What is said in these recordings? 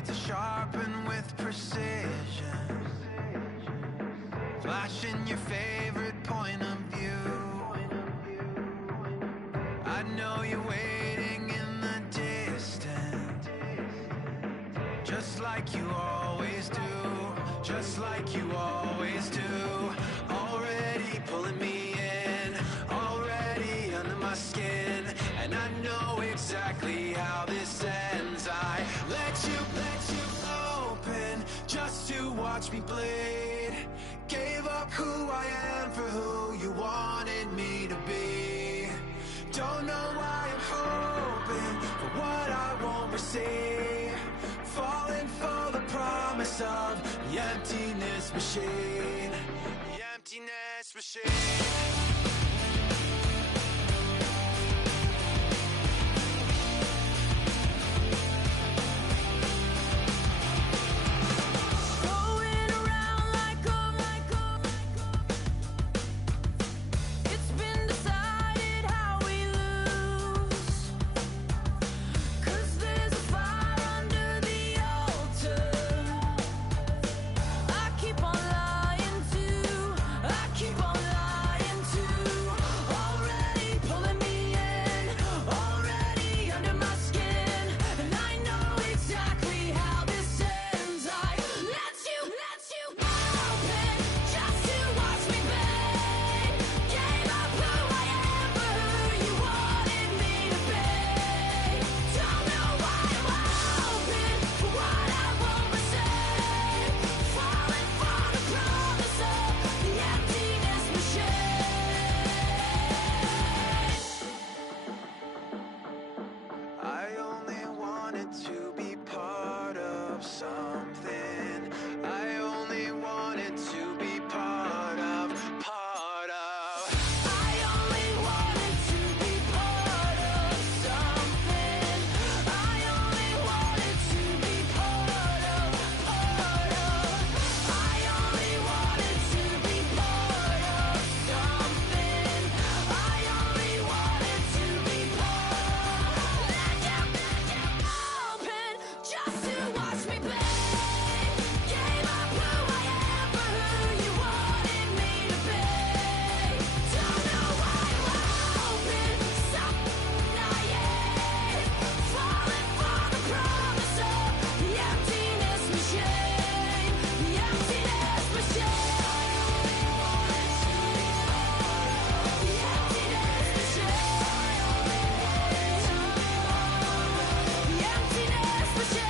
blades are sharpened with precision, flashing your favorite point of view. I know you're waiting in the distance, just like you always do, just like you always do. Already pulling me in, already under my skin, and I know exactly how this ends. I let you open just to watch me bleed. Gave up who I am for who you wanted me to be. Don't know why I'm hoping for what I won't receive. Falling for the promise of the emptiness machine. The emptiness machine. To be part of something, I only wanted to be part of. I only wanted to be part of something. I only wanted to be part of. I only wanted to be part of something. I only wanted to be part. Just to watch me play. Gave up who I am for who you wanted me to be. Don't know why I'm hoping something naive. Falling for the promise of the emptiness machine. The emptiness machine. The emptiness machine. The emptiness machine.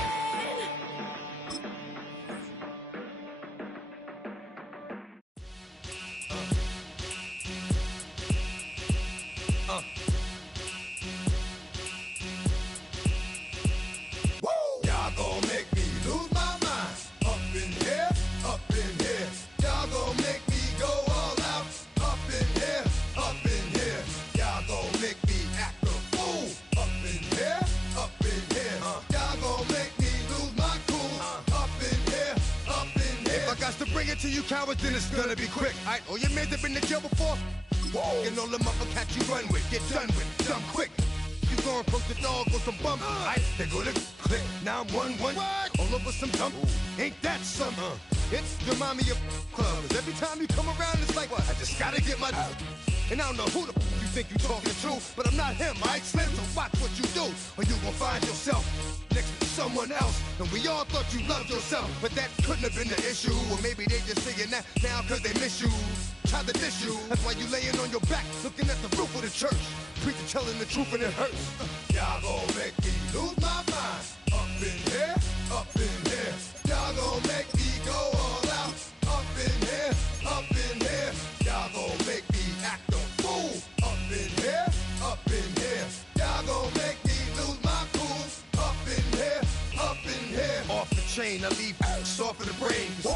Y'all gon' make me lose my mind. Up in here, up in here. Y'all gon' make me go all out. Up in here, up in here. Y'all gon' make me act a fool. Up in here, up in here. Y'all gon' make me lose my cool. Up in here, up in here. If I got to bring it to you cowards, then it's gonna be quick. Alright, all your men have been to jail before? Whoa. And all them other cats you run with, get done with, done quick. You gon' approach the dog with some bump. Alright, they go to click. Now I'm 1-1. All over some dump. Ain't that some? It's the mommy of clubs. Every time you come around, it's like, what? I just gotta get my. And I don't know who the you think you talking to, but I'm not him, alright, Slim? So watch what you do, or you gon' find yourself next to someone else. And we all thought you loved yourself, but that couldn't have been the issue. Or maybe they just saying that now cause they miss you. Try to diss you. That's why you laying on your back, looking at the roof of the church. Preacher telling the truth and it hurts. Y'all gon' make me lose my mind. Up in here, up in here. Y'all gon' make me go all out. Up in here, up in here. Y'all gon' make me act a fool. Up in here, up in here. Y'all gon' make me lose my cool. Up in here, up in here. Off the chain, I leave soft in the brain. You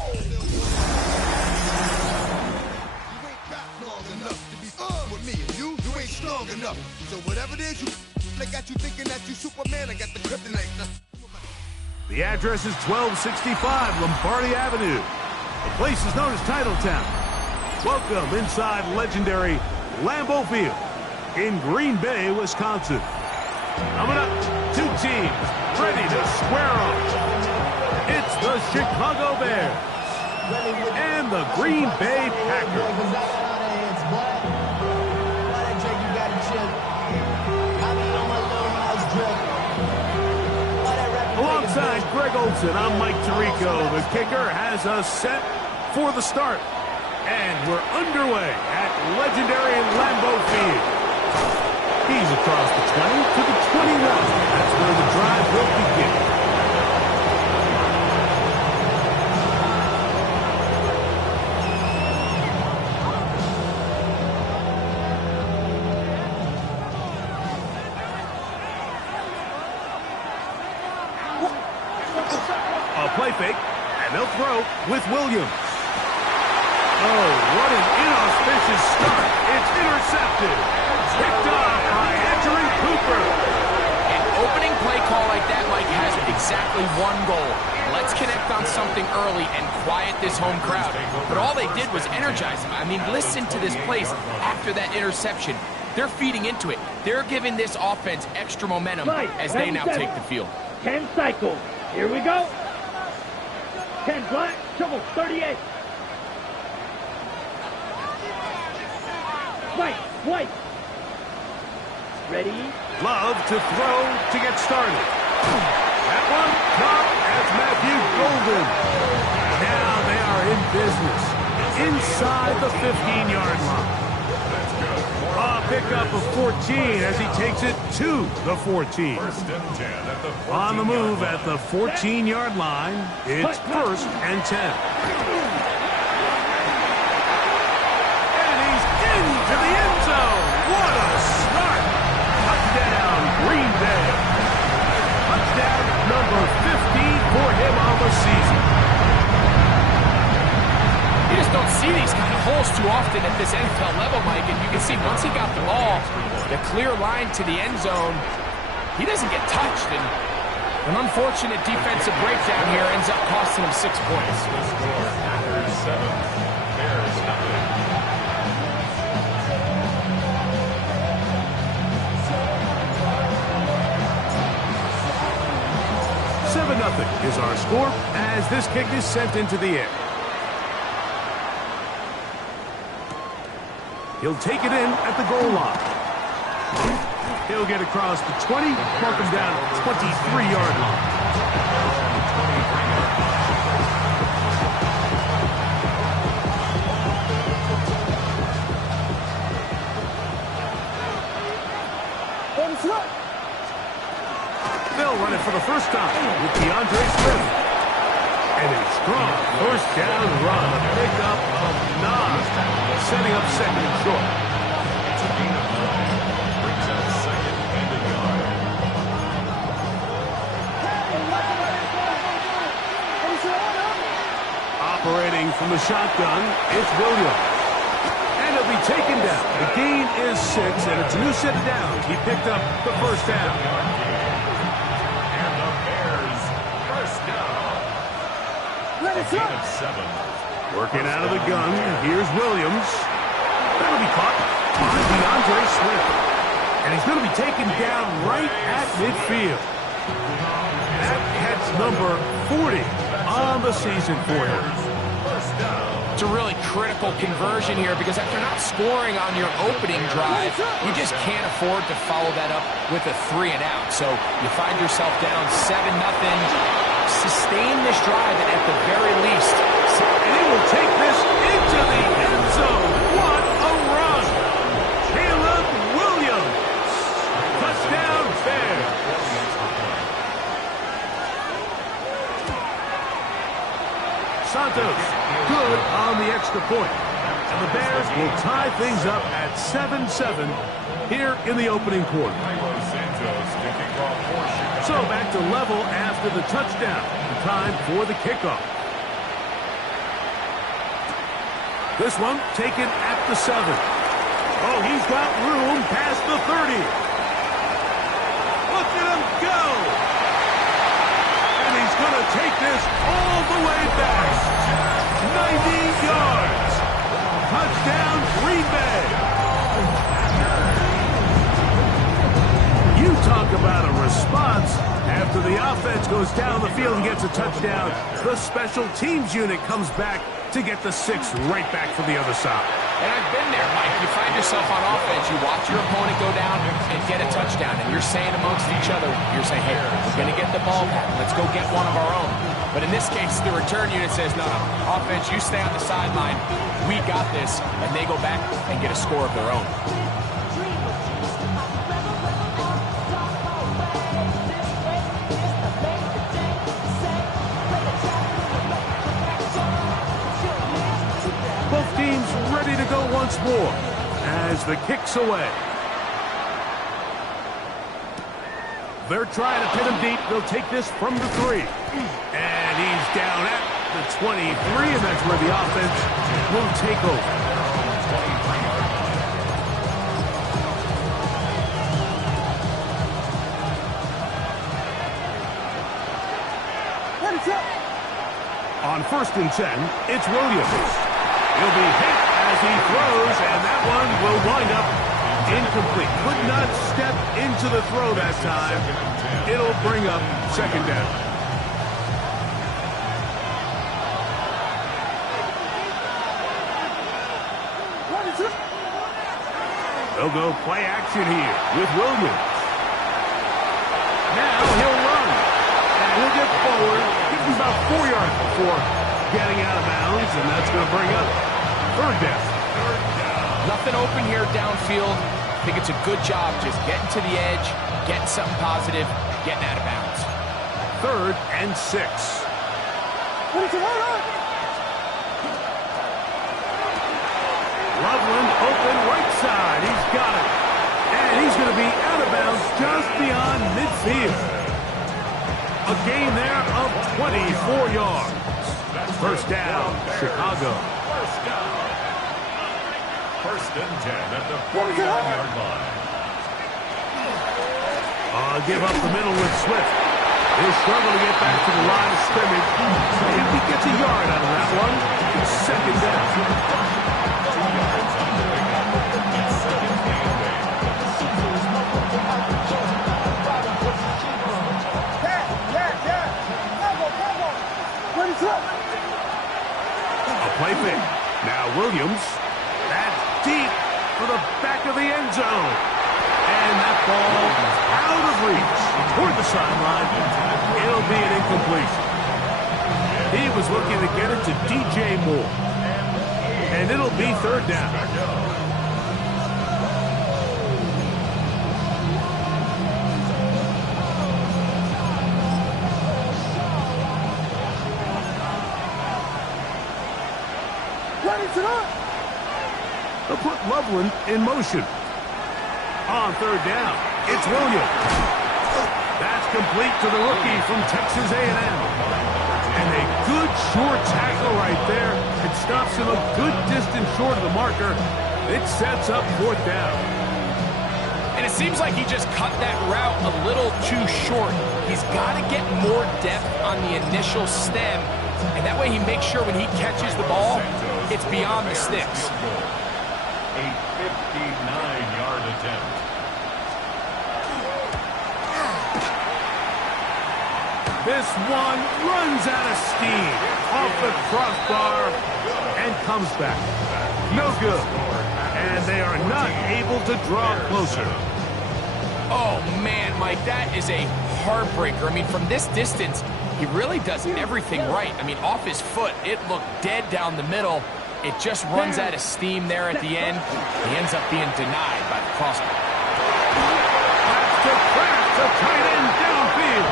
ain't got long enough to be with me, and you ain't strong enough. So whatever it is, they got you thinking that you Superman. I got the kryptonite. The address is 1265 Lombardi Avenue. The place is known as Titletown. Welcome inside legendary Lambeau Field in Green Bay, Wisconsin. Coming up, two teams ready to square off. the Chicago Bears and the Green Bay Packers. Alongside Greg Olson, I'm Mike Tirico. The kicker has us set for the start. And we're underway at legendary Lambeau Field. He's across the 20 to the 21. That's where the drive will begin. A play fake, and they'll throw with Williams. Oh, what an inauspicious start. It's intercepted. Picked off by Edgerrin Cooper. An opening play call like that, Mike, has exactly one goal. Let's connect on something early and quiet this home crowd. But all they did was energize them. I mean, listen to this place after that interception. They're feeding into it. They're giving this offense extra momentum as they now take the field. 10 cycles. Here we go. 10 black, triple 38. White. Ready? Love to throw to get started. That one caught as Matthew Golden. Now they are in business inside the 15-yard line. A pickup of 14 as he takes it to the 14. On the move at the 14-yard line, it's 1st and 10. And he's into the end zone. What a start. Touchdown, Green Bay. Touchdown number 15 for him on the season. You just don't see these kind of holes too often at this NFL level, Mike. And you can see once he got the ball, the clear line to the end zone, he doesn't get touched. And an unfortunate defensive breakdown here ends up costing him 6 points. The score, Packers 7, Bears 0. 7-0 is our score as this kick is sent into the air. He'll take it in at the goal line. He'll get across the 20, mark him down at the 23-yard line. They'll run it for the first time with DeAndre Swift. And a strong first down run. A pickup of 9, setting up 2nd and short. It's a gain of 5. Brings out 2nd and a yard. Operating from the shotgun, it's Williams. And he'll be taken down. The gain is 6, and it's a new set of downs. He picked up the first down. Gain of 7. Working out of the gun, here's Williams. That'll be caught by DeAndre Swift. And he's going to be taken down right at midfield. That catch number 40 on the season for him. It's a really critical conversion here because after not scoring on your opening drive, you just can't afford to follow that up with a 3 and out. So you find yourself down 7-0. Sustain this drive at the very least. And he will take this into the end zone. What a run! Caleb Williams. Touchdown Bears. Santos, good on the extra point. And the Bears will tie things up at 7-7 here in the opening quarter. So back to level after the touchdown. Time for the kickoff. This one taken at the 7. Oh, he's got room past the 30. Look at him go. And he's going to take this all the way back. 90 yards. Touchdown, Green Bay. You talk about a response after After the offense goes down the field and gets a touchdown, the special teams unit comes back to get the 6 right back from the other side. And I've been there, Mike. You find yourself on offense, you watch your opponent go down and get a touchdown, and you're saying amongst each other, you're saying, hey, we're going to get the ball back. Let's go get one of our own. But in this case, the return unit says, no, offense, you stay on the sideline. We got this. And they go back and get a score of their own. Both teams ready to go once more as the kick's away. They're trying to pin him deep. They'll take this from the 3. And he's down at the 23, and that's where the offense will take over. On 1st and 10, it's Williams. He'll be hit as he throws, and that one will wind up incomplete. Could not step into the throw that time. It'll bring up 2nd down. They'll go play action here with Williams. Now he'll run, and he'll get forward. Gives him about 4 yards before getting out of bounds, and that's going to bring up 3rd down. Nothing open here downfield. I think it's a good job just getting to the edge, getting something positive, getting out of bounds. 3rd and 6. Loveland open right side. He's got it. And he's going to be out of bounds just beyond midfield. A gain there of 24 yards. 1st down, Chicago. 1st and 10 at the 49-yard line. Give up the middle with Swift. He'll struggle to get back to the line of scrimmage. If he gets a yard out of that one, it's 2nd down. A play fake. Now Williams. That's deep for the back of the end zone. And that ball out of reach toward the sideline. It'll be an incompletion. He was looking to get it to DJ Moore. And it'll be 3rd down. They'll put Loveland in motion. On 3rd down, it's Williams. That's complete to the rookie from Texas A&M. And a good short tackle right there. It stops him a good distance short of the marker. It sets up 4th down. And it seems like he just cut that route a little too short. He's got to get more depth on the initial stem. And that way he makes sure when he catches the ball, it's beyond the sticks. A 59-yard attempt. This one runs out of steam off the crossbar and comes back. No good. And they are not able to draw closer. Oh, man, Mike, that is a heartbreaker. I mean, from this distance, he really does everything right. I mean, off his foot, it looked dead down the middle. It just runs out of steam there at the end. He ends up being denied by the crossbar. That's to Kraft, the tight end downfield.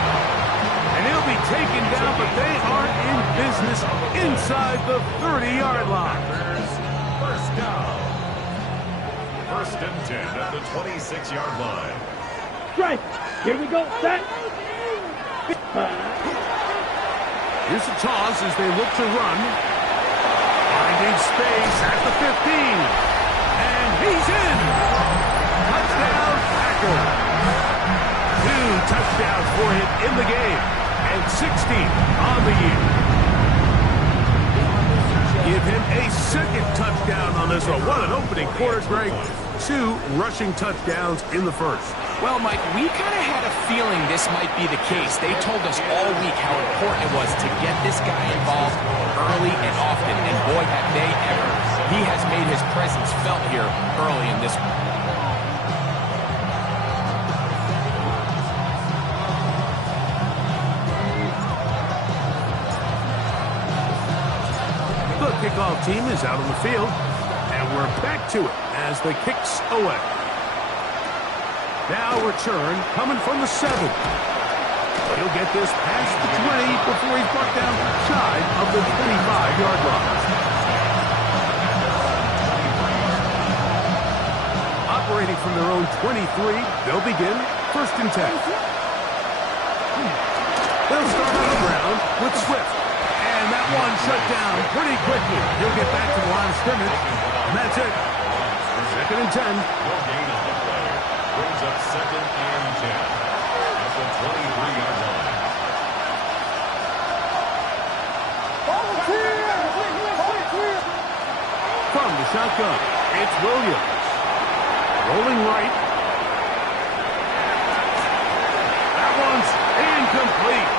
And he'll be taken down, but they are in business inside the 30-yard line. 1st down. 1st and 10 at the 26-yard line. Right. Here we go. Set. Here's a toss as they look to run. Finding space at the 15. And he's in. Touchdown, Packers. 2 touchdowns for him in the game. And 16 on the year. Give him a 2nd touchdown on this one. What an opening quarter, Greg. 2 rushing touchdowns in the first. Well, Mike, we kind of had a feeling this might be the case. They told us all week how important it was to get this guy involved early and often, and boy, have they ever. He has made his presence felt here early in this one. The kickoff team is out on the field, and we're back to it as the kicks away. Now return coming from the 7. He'll get this past the 20 before he's brought down shy of the 25-yard line. Operating from their own 23, they'll begin 1st and 10. They'll start on the ground with Swift. And that one shut down pretty quickly. He'll get back to the line of scrimmage, and that's it. 2nd and 10. Brings up 2nd and 10 at the 23-yard line. From the shotgun, it's Williams. Rolling right. That one's incomplete.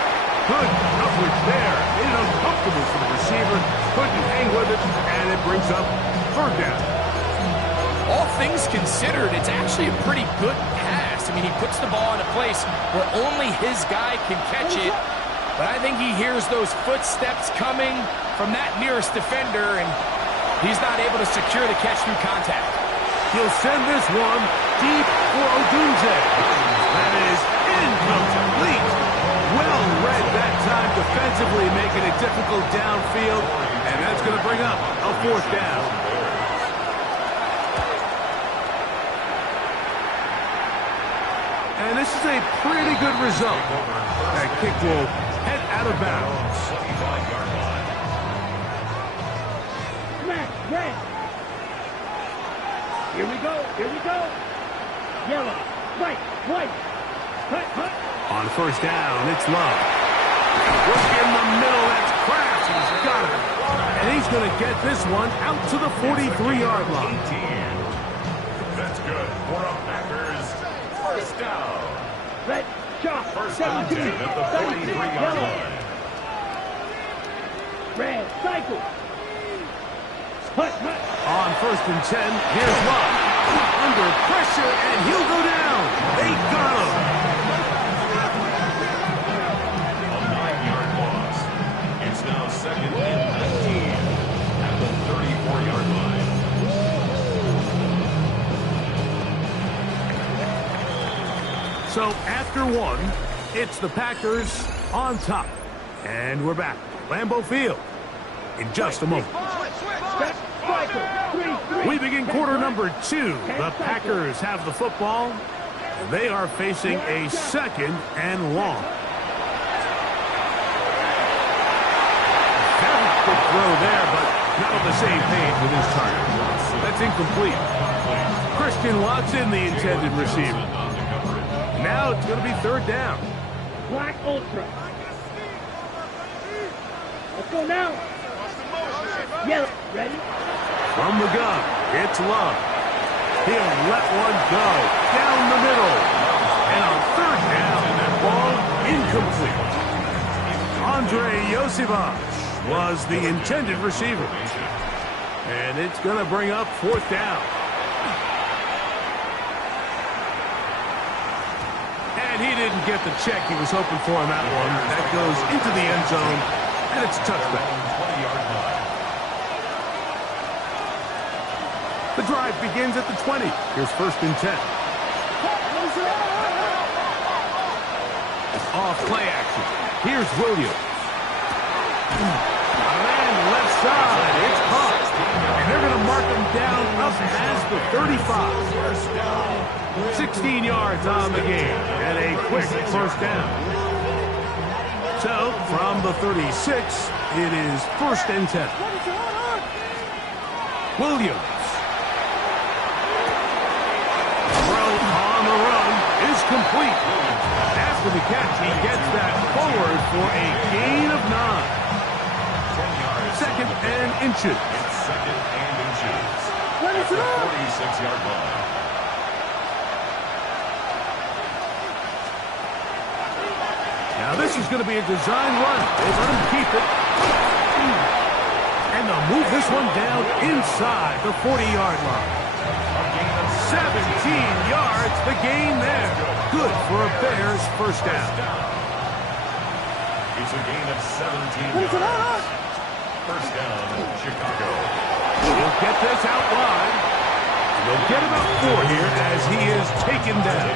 Good coverage there. Made it uncomfortable for the receiver. Couldn't hang with it, and it brings up 3rd down. All things considered, it's actually a pretty good pass. I mean, he puts the ball in a place where only his guy can catch it. But I think he hears those footsteps coming from that nearest defender, and he's not able to secure the catch through contact. He'll send this one deep for Odunze. That is incomplete. Well read that time defensively, making it difficult downfield, and that's going to bring up a 4th down. And this is a pretty good result. That kick will head out of bounds. 25-yard line. Smash, red. Here we go, here we go. Yellow, white, white. Cut, cut. On 1st down, it's Love. Look in the middle, that's Kraft. He's got it. And he's going to get this one out to the 43-yard line. 18. That's good for a Packers 1st down. Red, chop, 1st and 10 at the 43-yard line. Red, cycle. Cut, cut. On 1st and 10, here's Love. Under pressure, and he'll go down. They got him. A 9-yard loss. It's now 2nd and 19 at the 34-yard line. So after 1, it's the Packers on top. And we're back. Lambeau Field in just a moment. We begin quarter number 2. The Packers have the football. They are facing a 2nd and long. Good throw there, but not on the same page with his target. That's incomplete. Christian Watson, the intended receiver. Now it's going to be 3rd down. Black Ultra. Let's go now. Yellow, ready? From the gun, it's Love. He'll let one go down the middle. And on 3rd down, that ball incomplete. Andre Iosivas was the intended receiver. And it's going to bring up 4th down. And he didn't get the check he was hoping for on that one. That goes into the end zone, and it's a touchback. 20-yard line. The drive begins at the 20. Here's 1st and 10. Off play action. Here's Williams. And left side. It's caught. And they're going to mark him down up past the 35. 16 yards on the game. And a quick 1st down. So, from the 36, it is 1st and 10. Williams. Complete. After the catch, he gets that forward for a gain of 9. 2nd and inches. It's 2nd and inches. at the 46-yard line. Now this is going to be a design run. They let him keep it. And they'll move this one down inside the 40-yard line. 17 yards, the gain there. Good for a Bears first down. It's a gain of 17 yards. First down, Chicago. He'll get this out wide. They'll get about 4 here as he is taken down.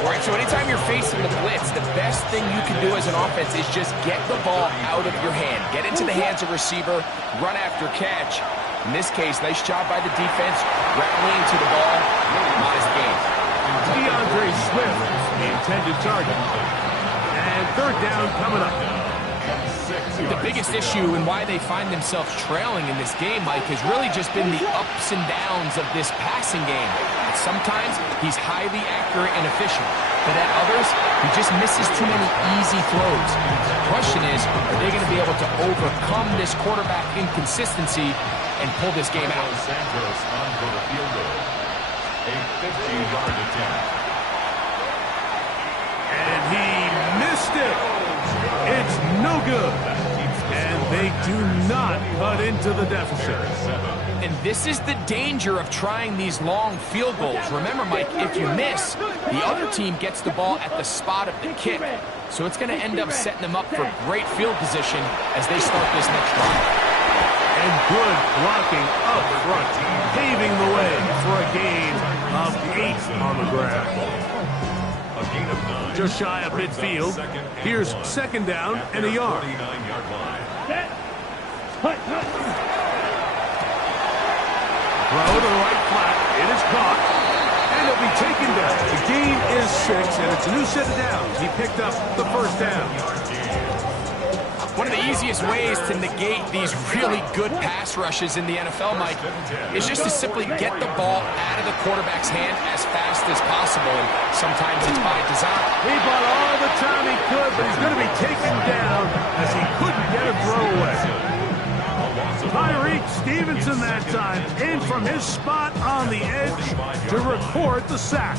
All right, so anytime you're facing the blitz, the best thing you can do as an offense is just get the ball out of your hand. Get into the hands of receiver, run after catch. In this case, nice job by the defense, rallying to the ball. Modest gain. DeAndre Swift, the intended target. And third down coming up. The biggest issue and why they find themselves trailing in this game, Mike, has really just been the ups and downs of this passing game. Sometimes he's highly accurate and efficient, but at others, he just misses too many easy throws. The question is, are they going to be able to overcome this quarterback inconsistency and pull this game out? Santos on for the field goal. A 50-yard attempt. And he missed it. It's no good. And they do not cut into the deficit. And this is the danger of trying these long field goals. Remember, Mike, if you miss, the other team gets the ball at the spot of the kick. So it's going to end up setting them up for great field position as they start this next drive. And good blocking up front, paving the way for a gain of 8 on the ground. A gain of 9. Just shy of midfield. Here's second down and a yard. 49-yard line. Throw to the right flat. It is caught. And it'll be taken down. The gain is 6, and it's a new set of downs. He picked up the first down. One of the easiest ways to negate these really good pass rushes in the NFL, Mike, is just to simply get the ball out of the quarterback's hand as fast as possible. And sometimes it's by design. He bought all the time he could, but he's going to be taken down as he couldn't get a throw away. Tyreek Stevenson that time in from his spot on the edge to record the sack.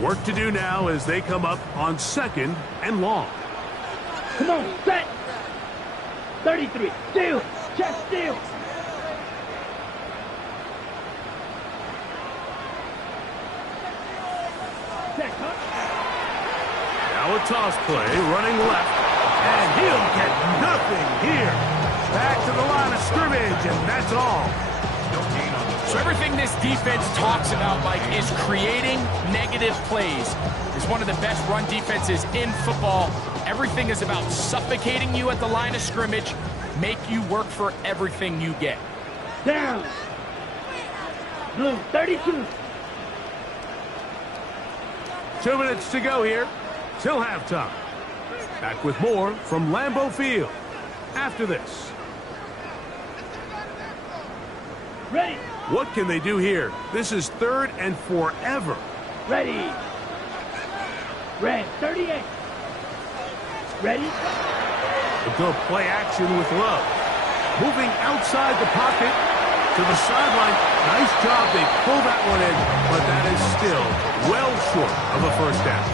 Work to do now as they come up on second and long. Come on, set. 33, steal, check, steal. Check, huh? Now a toss play, running left, and he'll get nothing here. Back to the line of scrimmage, and that's all. So everything this defense talks about, Mike, is creating negative plays. It's one of the best run defenses in football. Everything is about suffocating you at the line of scrimmage, make you work for everything you get. Down. Blue, 32. 2 minutes to go here till halftime. Back with more from Lambeau Field after this. Ready. What can they do here? This is third and forever. Ready. Red, 38. Ready. They'll go play action with Love. Moving outside the pocket to the sideline. Nice job. They pull that one in, but that is still well short of a first down.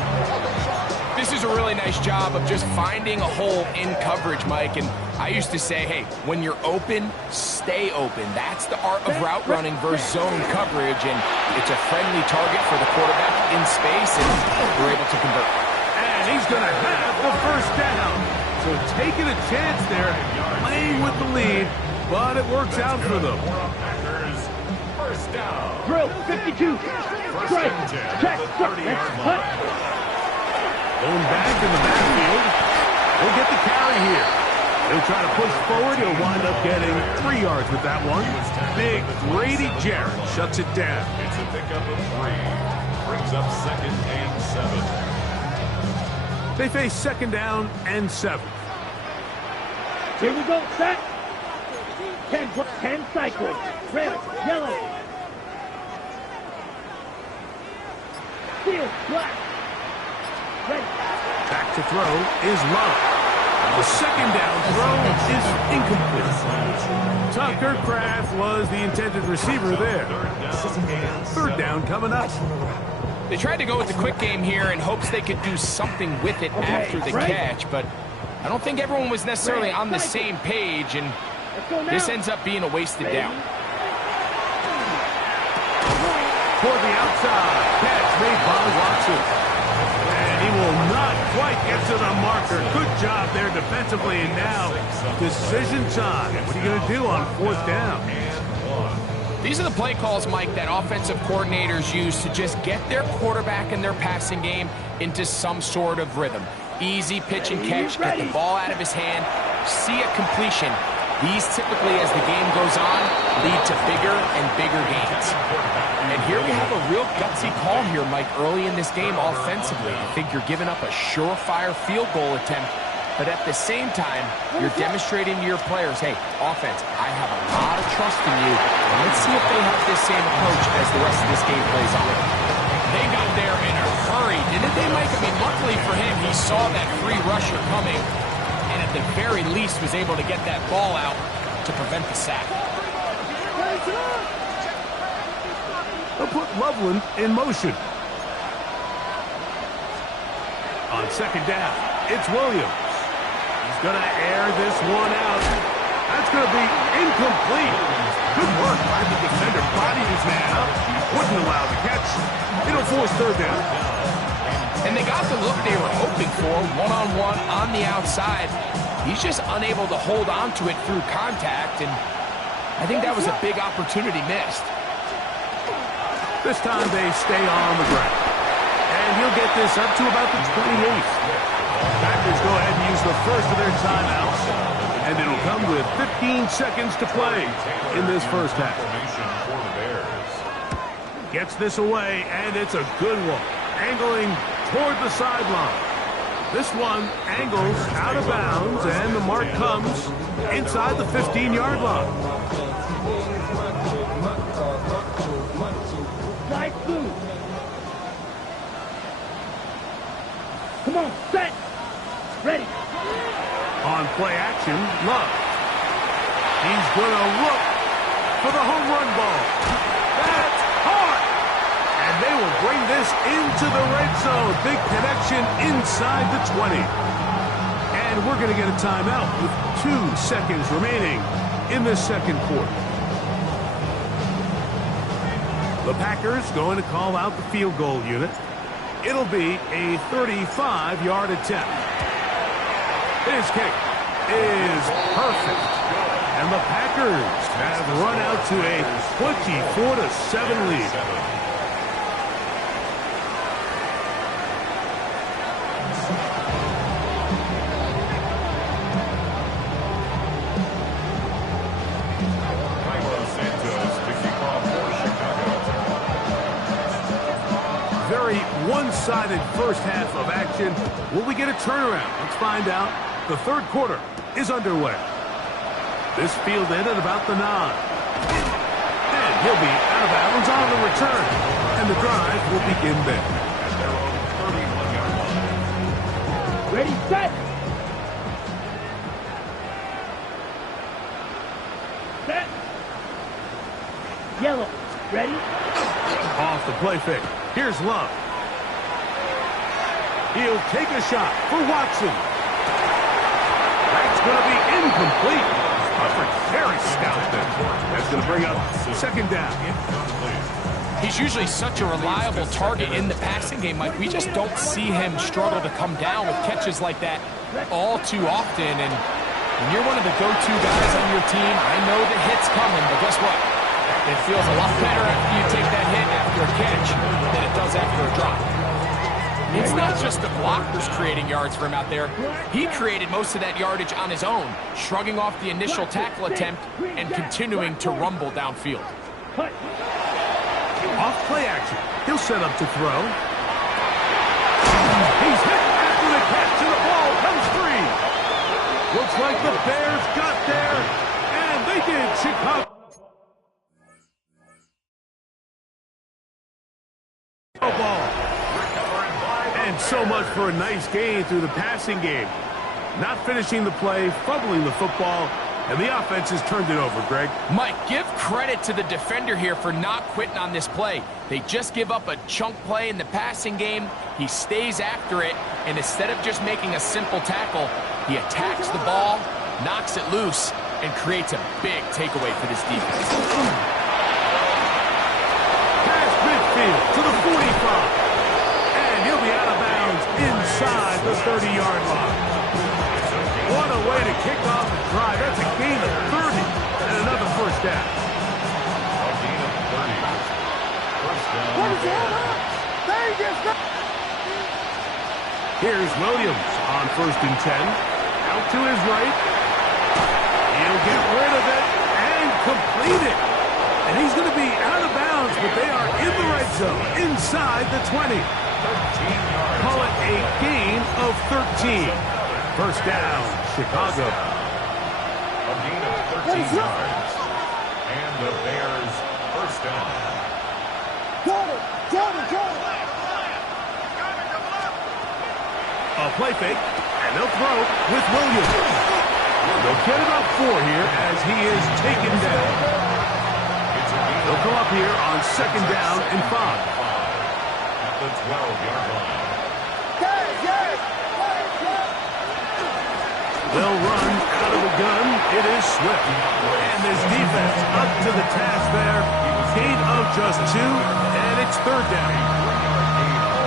This is a really nice job of just finding a hole in coverage, Mike. And I used to say, hey, when you're open, stay open. That's the art of route running versus zone coverage. And it's a friendly target for the quarterback in space, and we're able to convert. And he's going to have the first down. So taking a chance there, playing with the lead, but it works out for them. First down. Drill, 52. Strike, check, cut. Going back in the backfield. He'll get the carry here. He'll try to push forward. He'll wind up getting 3 yards with that one. Big Grady Jarrett shuts it down. It's a pickup of 3. Brings up second and 7. They face second down and 7. Here we go, set. 10 cycles. Red, yellow. Steel, black. Ready. Back to throw is Love. The second down throw is incomplete. Tucker Kraft was the intended receiver there. Third down coming up. They tried to go with the quick game here in hopes they could do something with it after the catch, but I don't think everyone was necessarily on the same page, and this ends up being a wasted down. Toward the outside, catch made by Watson. And he will not quite get to the marker. Good job there defensively, and now decision time. What are you going to do on fourth down? These are the play calls, Mike, that offensive coordinators use to just get their quarterback and their passing game into some sort of rhythm. Easy pitch and catch, get the ball out of his hand, see a completion. These typically, as the game goes on, lead to bigger and bigger gains. And here we have a real gutsy call here, Mike, early in this game offensively. I think you're giving up a surefire field goal attempt, but at the same time, you're demonstrating to your players, hey, offense, I have a lot of trust in you. Let's see if they have this same approach as the rest of this game plays on. They got there in a hurry, didn't they, Mike? I mean, luckily for him, he saw that free rusher coming, and at the very least was able to get that ball out to prevent the sack. They'll put Loveland in motion. On second down, it's Williams. He's going to air this one out. That's going to be incomplete. Good work by the defender. Bodied his man up. Wouldn't allow the catch. It'll force third down. And they got the look they were hoping for, one-on-one on the outside. He's just unable to hold on to it through contact, and I think that was a big opportunity missed. This time they stay on the ground. And he'll get this up to about the 28th. Packers go ahead and use the first of their timeouts. And it'll come with 15 seconds to play in this first half. Gets this away, and it's a good one. Angling toward the sideline. This one angles out of bounds, and the mark comes inside the 15-yard line. Come on, set, ready. On play action, Love. He's going to look for the home run ball. That's hard. And they will bring this into the red zone. Big connection inside the 20. And we're going to get a timeout with 2 seconds remaining in the second quarter. The Packers going to call out the field goal unit. It'll be a 35-yard attempt. His kick is perfect. And the Packers have run out to a 24-7 lead. Very one-sided first half of action. Will we get a turnaround? Let's find out. The third quarter is underway. This fielded at about the 9. And he'll be out of bounds on the return. And the drive will begin there. Ready, set. Set. Yellow. Ready? Off the play fake. Here's Love. He'll take a shot for Watson. That's going to be incomplete. Very stout there. That's going to bring up second down. He's usually such a reliable target in the passing game, Mike. We just don't see him struggle to come down with catches like that all too often. And when you're one of the go-to guys on your team, I know the hit's coming, but guess what? It feels a lot better after you take that hit after a catch than it does after a drop. It's not just the blockers creating yards for him out there. He created most of that yardage on his own, shrugging off the initial tackle attempt and continuing to rumble downfield. Off play action. He'll set up to throw. He's hit after the catch, and the ball comes free. Looks like the Bears got there, and they did. Chicago. Ball. And so much for a nice gain through the passing game. not finishing the play, fumbling the football, and the offense has turned it over, Greg. Mike, give credit to the defender here for not quitting on this play. They just give up a chunk play in the passing game. He stays after it, and instead of just making a simple tackle, he attacks the ball, knocks it loose, and creates a big takeaway for this defense. Past midfield to the 45. And he'll be out of bounds inside the 30-yard line. What a way to kick off the drive. That's a gain of 30 and another first down. A gain of 30. First down. Here's Williams on 1st and 10. Out to his right. He'll get rid of it and complete it. And he's going to be out of bounds, but they are in the red zone, inside the 20. Call it a gain of 13. First down, Chicago. A gain of 13 yards. And the Bears first down. A play fake, and they'll throw with Williams. They'll get about 4 here as he is taken down. They'll come up here on 2nd down and 5. At the 12-yard line. They'll run out of the gun. It is Swift. And this defense up to the task there. Gain of just 2, and it's 3rd down.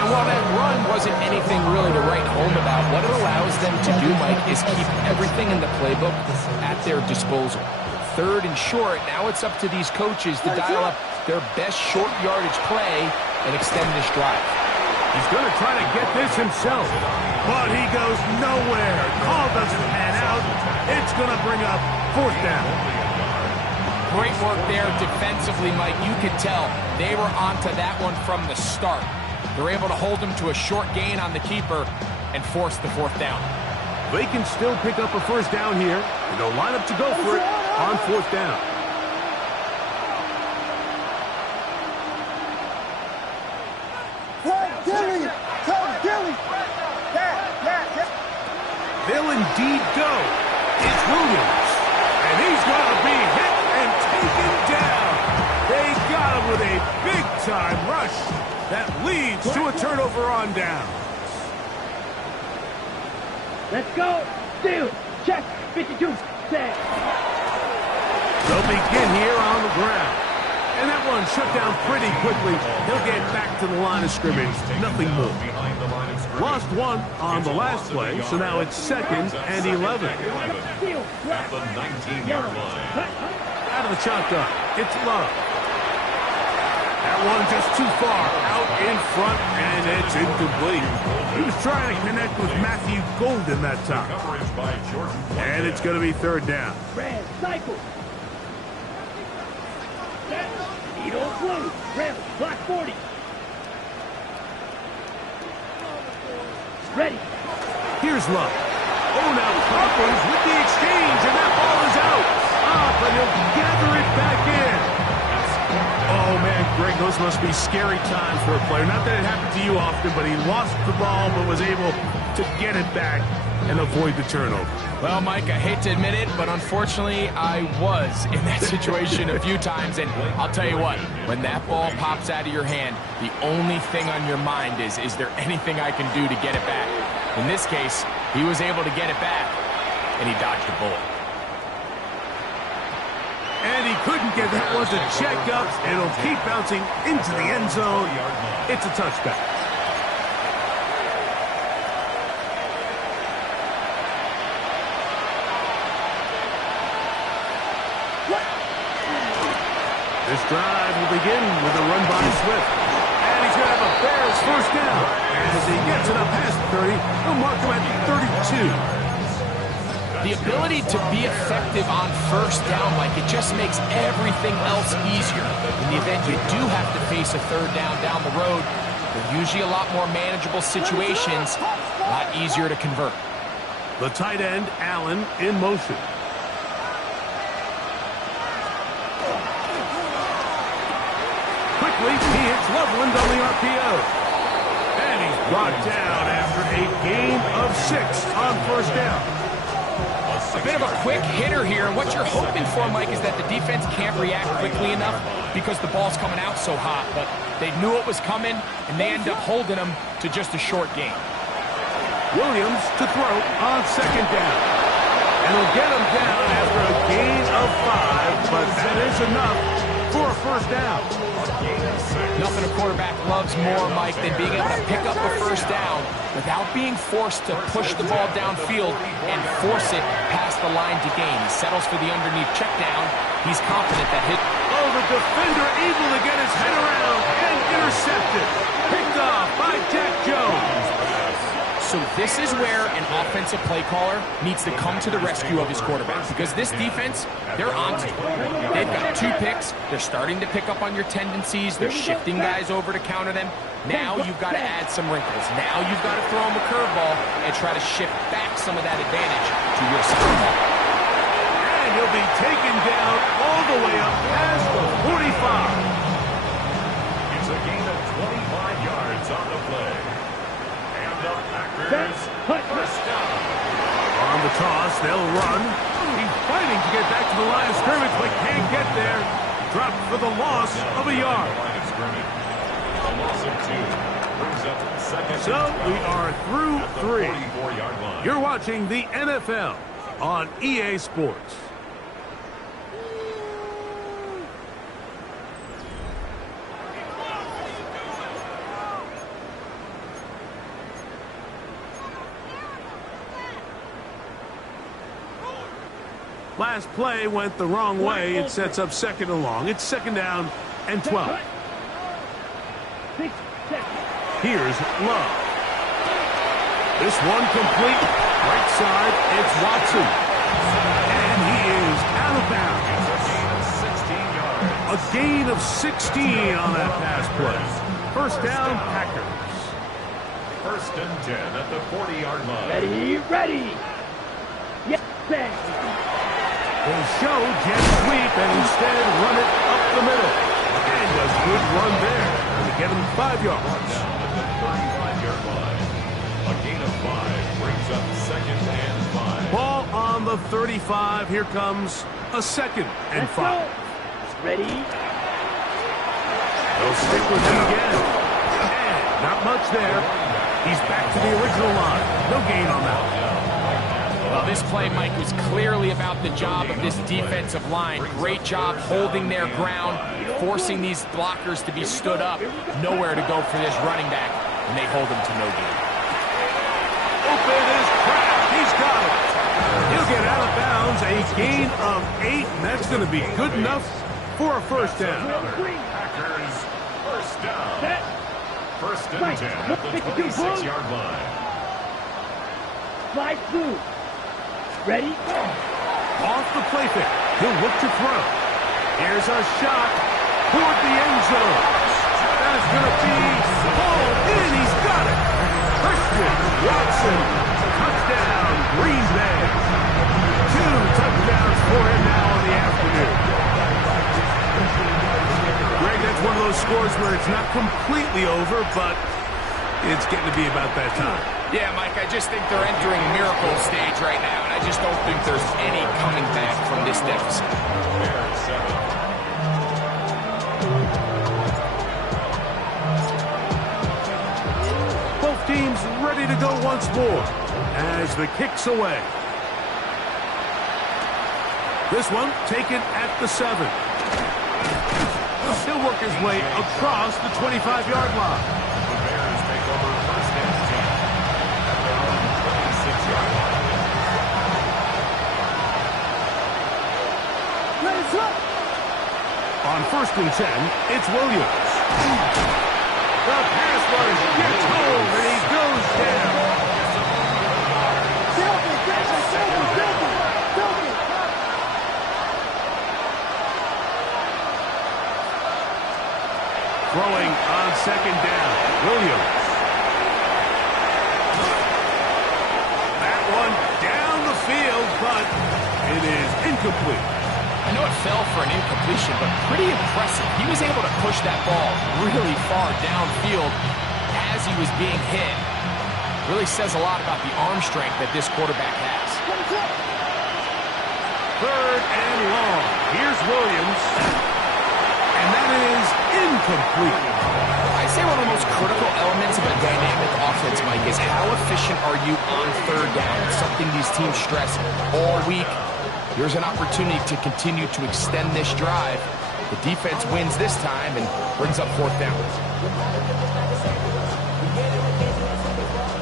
And while that run wasn't anything really to write home about, what it allows them to do, Mike, is keep everything in the playbook at their disposal. 3rd and short, now it's up to these coaches to dial up their best short yardage play and extend this drive. He's going to try to get this himself, but he goes nowhere. Call doesn't pan out. It's going to bring up 4th down. Great work there defensively, Mike. You could tell they were onto that one from the start. They're able to hold him to a short gain on the keeper and force the 4th down. They can still pick up a first down here, and they'll line up to go for it on 4th down. They'll indeed go. It's Williams, and he's going to be hit and taken down. They got him with a big-time rush that leads to a turnover on down. Let's go. Steal. Check. 52. Set. They'll begin here on the ground. And that one shut down pretty quickly. He'll get back to the line of scrimmage. Nothing more. Lost 1 on the last play, so now it's 2nd and 11. At the 19-yard line. Out of the shotgun, it's Love. That one just too far out in front, and it's incomplete. He was trying to connect with Matthew Golden that time. Coverage by Jordan. And it's going to be 3rd down. Red cycle. Eagle blue. Red block 40. Ready. Here's Love. Oh, now Conklin's with the exchange, and that ball is out. Up, and he'll gather it back in. Oh, man, Greg, those must be scary times for a player. Not that it happened to you often, but he lost the ball but was able to get it back and avoid the turnover. Well, Mike, I hate to admit it, but unfortunately, I was in that situation a few times, and I'll tell you what, when that ball pops out of your hand, the only thing on your mind is there anything I can do to get it back? In this case, he was able to get it back, and he dodged a bullet. And he couldn't get that one to check up. It'll keep bouncing into the end zone. It's a touchback. This drive will begin with a run by Swift. And he's going to have a Bears first down. As he gets it up past 30, he'll mark him at 32. The ability to be effective on first down, like it just makes everything else easier. In the event you do have to face a 3rd down the road, they're usually a lot more manageable situations, a lot easier to convert. The tight end, Allen, in motion. Quickly, he hits Loveland on the RPO. And he's brought down after after a gain of 6 on first down. A bit of a quick hitter here, and what you're hoping for, Mike, is that the defense can't react quickly enough because the ball's coming out so hot, but they knew it was coming, and they end up holding them to just a short gain. Williams to throw on second down. And he'll get him down after a gain of 5, but that is enough for a first down. Nothing a quarterback loves more, Mike, than being able to pick up a first down without being forced to push the ball downfield and force it past the line to gain. He settles for the underneath check down. He's confident that his... Oh, the defender able to get his head around and intercepted. Picked off by Jack Jones. So this is where an offensive play caller needs to come to the rescue of his quarterback, because this defense, they're on to it. They've got 2 picks. They're starting to pick up on your tendencies. They're shifting guys over to counter them. Now you've got to add some wrinkles. Now you've got to throw them a curveball and try to shift back some of that advantage to your side. And he'll be taken down all the way up past the 45. It's a gain of 25 yards on the play. First down. On the toss, they'll run. He's fighting to get back to the line of scrimmage, but can't get there. Dropped for the loss of a yard. Line of scrimmage. A loss of 2 brings up second. So we are through 3. 44-yard line. You're watching the NFL on EA Sports. Last play went the wrong way. It sets up second and long. It's second down and 12. Here's Love. This one complete. Right side, it's Watson. And he is out of bounds. A gain of 16 on that pass play. First down, Packers. First and 10 at the 40-yard line. Ready. Yes, bang. They show jet sweep and instead run it up the middle. And a good run there to get him 5 yards. Now at the 35-yard line. A gain of 5 brings up second and 5. Ball on the 35. Here comes a second and 5. Ready. They'll stick with him again. And not much there. He's back to the original line. No gain on that. Well, this play, Mike, was clearly about the job of this defensive line. Great job holding their ground, forcing these blockers to be stood up. Nowhere to go for this running back, and they hold him to no gain. Open is cracked. He's got it. He'll get out of bounds. A gain of 8, and that's going to be good enough for a first down. Packers first down. First and 10 at the 26-yard line. Slide through. Ready? Off the play fake. He'll look to throw. Here's a shot toward the end zone. That's going to be hauled in. He's got it. Christian Watson. Touchdown, Green Bay. 2 touchdowns for him now in the afternoon. Greg, that's one of those scores where it's not completely over, but it's getting to be about that time. Yeah, Mike, I just think they're entering miracle stage right now, and I just don't think there's any coming back from this deficit. Both teams ready to go once more as the kick's away. This one taken at the 7. He'll work his way across the 25-yard line. The Bears take over first and 10 at their own 26-yard line. On first and 10, it's Williams. The pass rush gets home, and he goes down. Throwing on second down, Williams. That one down the field, but it is incomplete. I know it fell for an incompletion, but pretty impressive. He was able to push that ball really far downfield as he was being hit. Really says a lot about the arm strength that this quarterback has. 3rd and long. Here's Williams. And that is incomplete. I say one of the most critical elements of a dynamic offense, Mike, is how efficient are you on 3rd down? It's something these teams stress all week. Here's an opportunity to continue to extend this drive. The defense wins this time and brings up 4th down.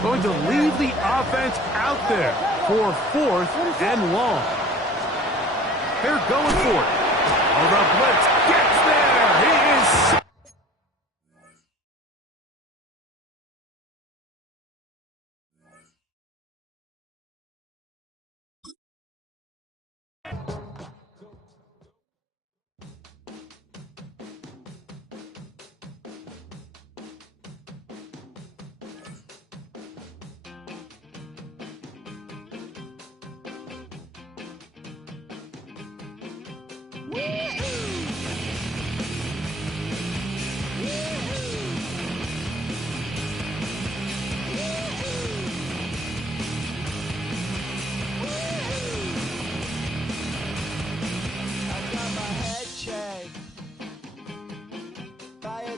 Going to leave the offense out there for 4th and long. They're going for it. Oh, the blitz gets there. He is...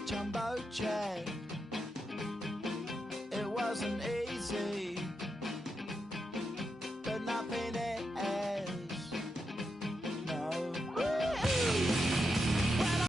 Chumba